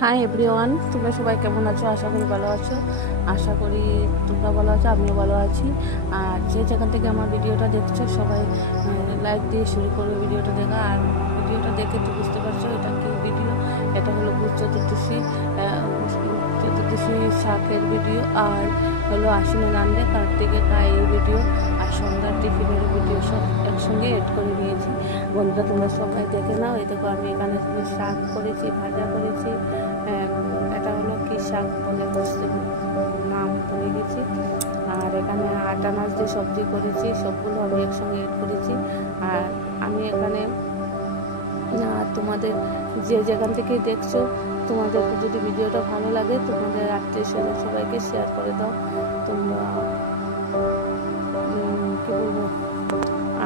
Hi everyone, তোমরা সবাই কেমন আছো? আশা করি ভালো আছো। আশা করি তোমরা ভালো আছো, আমিও ভালো আছি। আর যে যেখান থেকে আমার ভিডিওটা দেখছো সবাই লাইক দিয়ে শুরু করবে ভিডিওটা দেখা। আর ভিডিওটা দেখে তো বুঝতে পারছো এটা কি ভিডিও। এটা হলো চতুর্দশী শাকের ভিডিও, আর হলো আশ্বিনে রান্না কার্তিকে খায় এই ভিডিও, আর সন্ধ্যার টিফিনের ভিডিও সব একসঙ্গে এড করে নিয়েছি। বন্ধুরা তোমরা সবাই দেখে নাও। এই দেখো আমি এখানে শাক করেছি, ভাজা করেছি। এটা হলো কি শাক বলে বসতে নাম ভুলে গেছি। আর এখানে আটা মাছ দিয়ে সবজি করেছি, সবগুলো আমি একসঙ্গে এড করেছি। আর আমি এখানে তোমাদের যে যেখান থেকেই দেখছো, তোমাদের যদি ভিডিওটা ভালো লাগে তোমাদের আত্মীয় স্বজন সবাইকে শেয়ার করে দাও। তোমরা কি বলবো,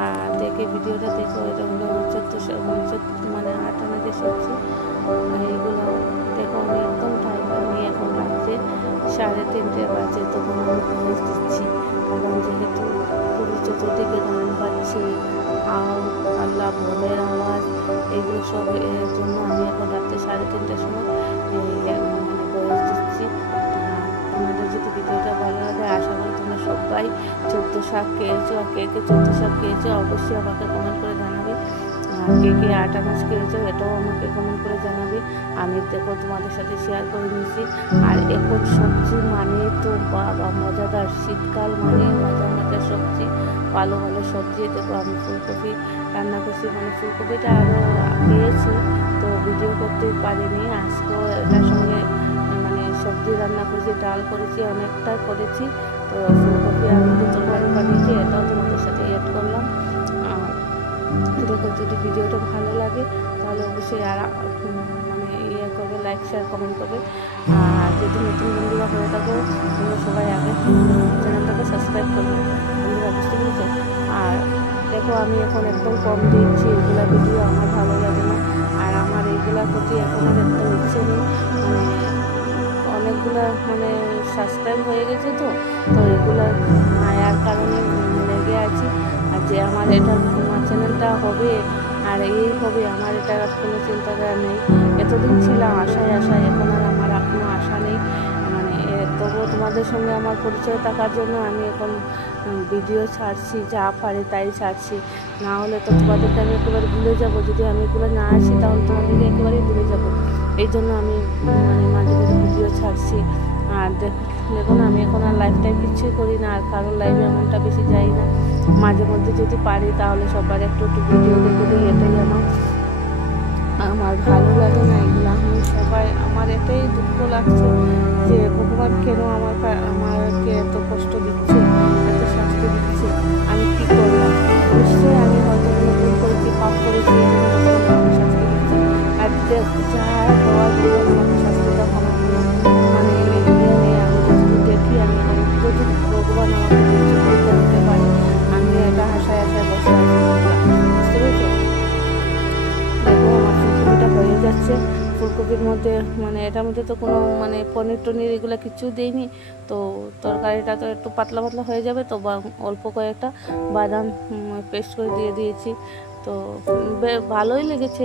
আর দেখে ভিডিওটা দেখো। এটা হলো মানে আটানা যে সবজি, এইগুলো দেখো। আমি একদম টাইম আমি এখন রাত্রে 3:30 বাজে, তখন আমি ভয়েস দিচ্ছি। কারণ যেহেতু পুরো চতুর্দিকে গান পাচ্ছি, আল্লাহ ভোরের আওয়াজ, এগুলো সব এর জন্য আমি এখন রাত্রে 3:30টার সময় মানে ভয়েস দিচ্ছি। তোমাদের যদি ভিডিওটা ভালো লাগে, আশা করি তোমরা সবাই চোদ্দ শাক খেয়েছো। আর কে কে চোদ্দ শাক খেয়েছো অবশ্যই আমাকে কমেন্ট করে জানাবে। আর কে কে আটা মাছ খেয়েছো এটাও আমাকে কমেন্ট করে জানাবে। আমি দেখো তোমাদের সাথে শেয়ার করে নিয়েছি। আর এখন সবজি মানে তো বাবা মজাদার, শীতকাল মানে মজা মজা সবজি, ভালো ভালো সবজি। দেখো আমি ফুলকপি রান্না করছি, মানে ফুলকপিটা আরও খেয়েছি তো ভিডিও করতে পারিনি। আজকেও এটার সঙ্গে মানে সবজি রান্না করেছি, ডাল করেছি, অনেকটা করেছি। তো ফুলকপি আলু দিয়ে তরকারি বানিয়েছি, এটাও তোমাদের সাথে এড করলাম। দেখো যদি ভিডিওটা ভালো লাগে তাহলে অবশ্যই মানে করবে, লাইক শেয়ার কমেন্ট করবে। আর যদি নতুন বন্ধুরা হয়ে থাকো তোমরা সবাই আগে চ্যানেলটাকে সাবস্ক্রাইব করবে, বন্ধুরা, বুঝতে পেরেছো? আর দেখো আমি এখন একদম কম দিচ্ছি, এগুলা ভিডিও আমার ভালো লাগে না। আর আমার এইগুলার প্রতি এখন আর একদম ইচ্ছে নেই, মানে অনেকগুলা মানে সাবস্ক্রাইব হয়ে গেছে তো এগুলার মায়ার কারণে লেগে আছি। আর যে আমার এটা আমার চ্যানেলটা হবে আর এই হবে, আমার এটা কোনো চিন্তাধারা নেই। এতদিন ছিলাম আশায়, এখন আর আমার কোনো আশা নেই। মানে তবুও তোমাদের সঙ্গে আমার পরিচয় থাকার জন্য আমি এখন ভিডিও ছাড়ছি, যা পারি তাই ছাড়ছি। না হলে তো তোমাদেরকে আমি একেবারে ভুলে যাব। যদি আমি এগুলো না আসি তাহলে তোমাদেরকে একেবারেই ভুলে যাব। এই জন্য আমি মানে মাঝে মাঝে ভিডিও ছাড়ছি। আর দেখুন আমি এখন আর লাইফ টাইম কিছুই করি না, আর কারোর লাইভে এমনটা বেশি যাই না। মাঝে মধ্যে যদি পারি তাহলে সবার একটু ভিডিও দেখে দিই, এটাই আমার ভালো লাগে না এগুলো। আমি সবাই আমার এটাই দুঃখ লাগছে যে ভগবান কেন আমাকে এত কষ্ট দিচ্ছে, এত শাস্তি দিচ্ছে। আমি কি করলাম? নিশ্চয়ই আমি হয়তো কোনো ভুল করেছি, পাপ করেছি, আমাকে শাস্তি দিচ্ছে। আর যা দেওয়ার আমাকে শাস্তিটা কমার মানে আমি দেখি, আমি যদি ভগবান আমাকে করতে পারে, আমি এটা আশায় বসে আছি। বুঝতে পেরেছো? দেখো আমার ফুলকপিটা হয়ে যাচ্ছে। ফুলকপির মধ্যে মানে এটার মধ্যে তো কোনো মানে পনির টনির এগুলো কিছু দেইনি, তো তরকারিটা তো একটু পাতলা পাতলা হয়ে যাবে। তো অল্প কয়েকটা বাদাম পেস্ট করে দিয়ে দিয়েছি। তো ভালোই লেগেছে,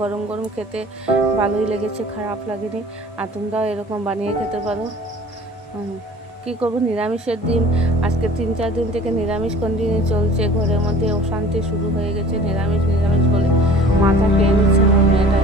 গরম গরম খেতে ভালোই লেগেছে, খারাপ লাগেনি। আর তোমরাও এরকম বানিয়ে খেতে পারো। কী করবো, নিরামিষের দিন আজকে 3-4 দিন থেকে নিরামিষ কন্টিনিউ চলছে। ঘরের মধ্যে অশান্তি শুরু হয়ে গেছে, নিরামিষ বলে মাথা খেয়ে নিচ্ছে আমার মেয়েটা।